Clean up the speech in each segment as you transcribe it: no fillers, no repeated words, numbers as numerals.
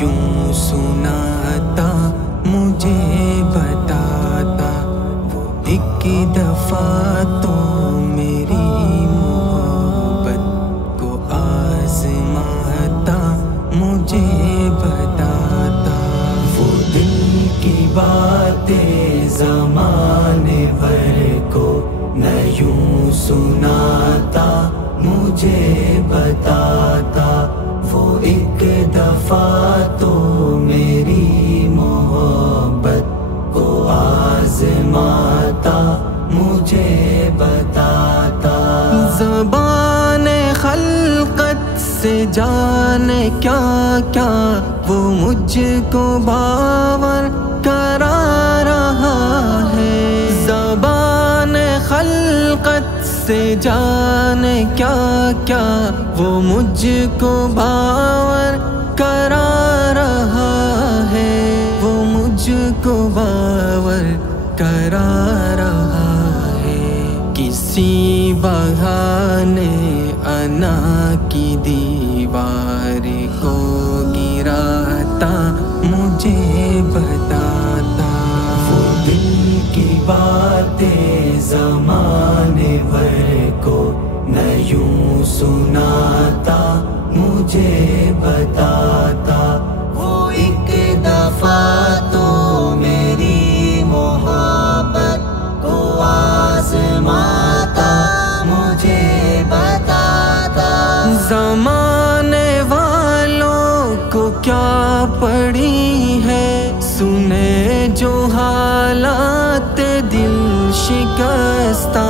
یوں سناتا مجھے بتاتا، وہ ایک دفعہ تو میری محبت کو آزماتا مجھے بتاتا، وہ دل کی باتیں زمانے بھر کو نہ یوں سناتا مجھے بتاتا، وہ ایک دفعہ تو میری محبت کو آزماتا مجھے بتاتا، زبان خلقت سے جانے کیا کیا وہ مجھ کو باور کرا رہا ہے، زبان خلقت سے جانے کیا کیا وہ مجھ کو باور کرا رہا ہے، وہ مجھ کو باور کرا رہا ہے، کسی بہانے انا کی دیوار کو گراتا مجھے بتاتا، وہ دل کی باتیں زمانے بھر کو نہ یوں سناتا مجھے بتاتا، وہ ایک دفعہ تو میری محبت کو آزماتا مجھے بتاتا، زمانے والوں کو کیا پڑی ہے سنے جو حالات دل شکستہ،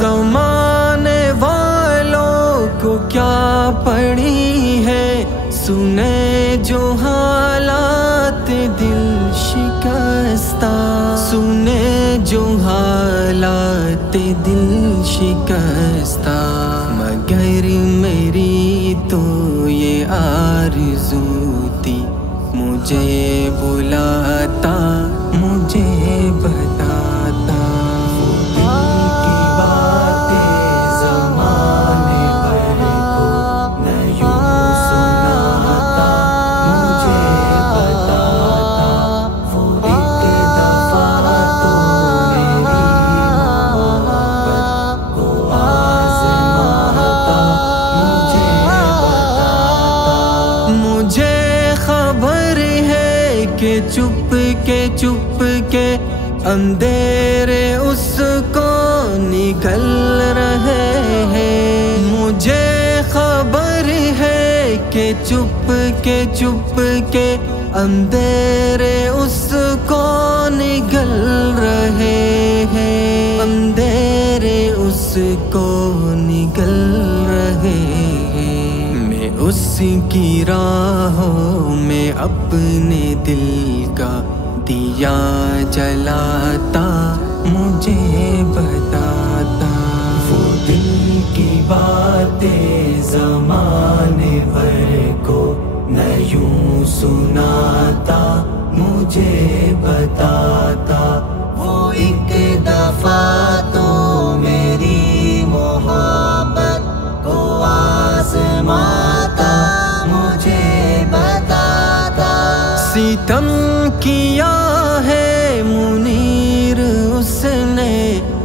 زمانے والوں کو کیا پڑی ہے سنے جو حالات دل شکستہ، سنے جو حالات دل شکستہ، مگر میری تو یہ آرزو تھی مجھے بلاتا مجھے بتاتا، وہ دل کی باتیں زمانے بھر کو نہ یوں سناتا مجھے بتاتا، وہ ایک دفعہ تو میری محبت کو آزماتا مجھے بتاتا، مجھے خبر ہے کہ چپ کے اندھیرے اس کو نگل رہے ہیں، مجھے خبر ہے کہ چپ کے اندھیرے اس کو نگل رہے ہیں، اندھیرے اس کو نگل رہے ہیں، میں اس کی راہوں میں اپنے دل کا دیا جلاتا مجھے بتاتا، وہ دل کی باتیں زمانے بھر کو نہ یوں سناتا مجھے بتاتا، وہ ایک دفعہ تو میری محبت کو آزماتا مجھے بتاتا، ستم کیا ہے منیر اس نے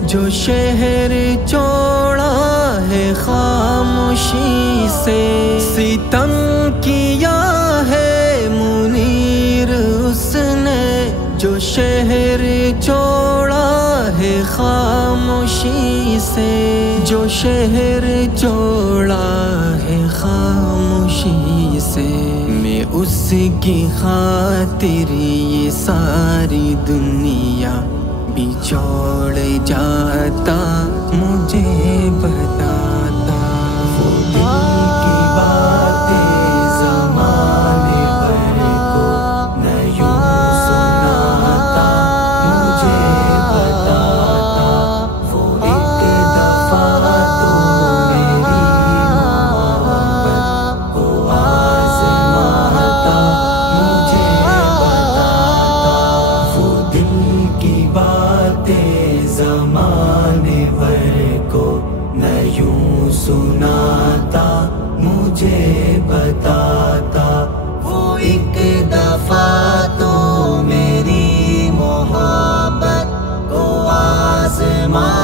جو شہر چھوڑا ہے خاموشی سے، ستم کیا ہے منیر اس نے جو شہر چھوڑا ہے خاموشی سے، جو شہر چھوڑا ہے خاموشی سے، میں اس کی خاطر یہ ساری دنیا بھی چھوڑ جاتا مجھے بتاتا، وہ دل کی باتیں زمانے بھر کو نہ یوں سناتا مجھے بتاتا، وہ ایک دفعہ تو میری محبت کو آزماتا مجھے بتاتا، وہ دل کی باتیں زمانے بھر کو نہ یوں سناتا مجھے بتاتا، وہ ایک مہمان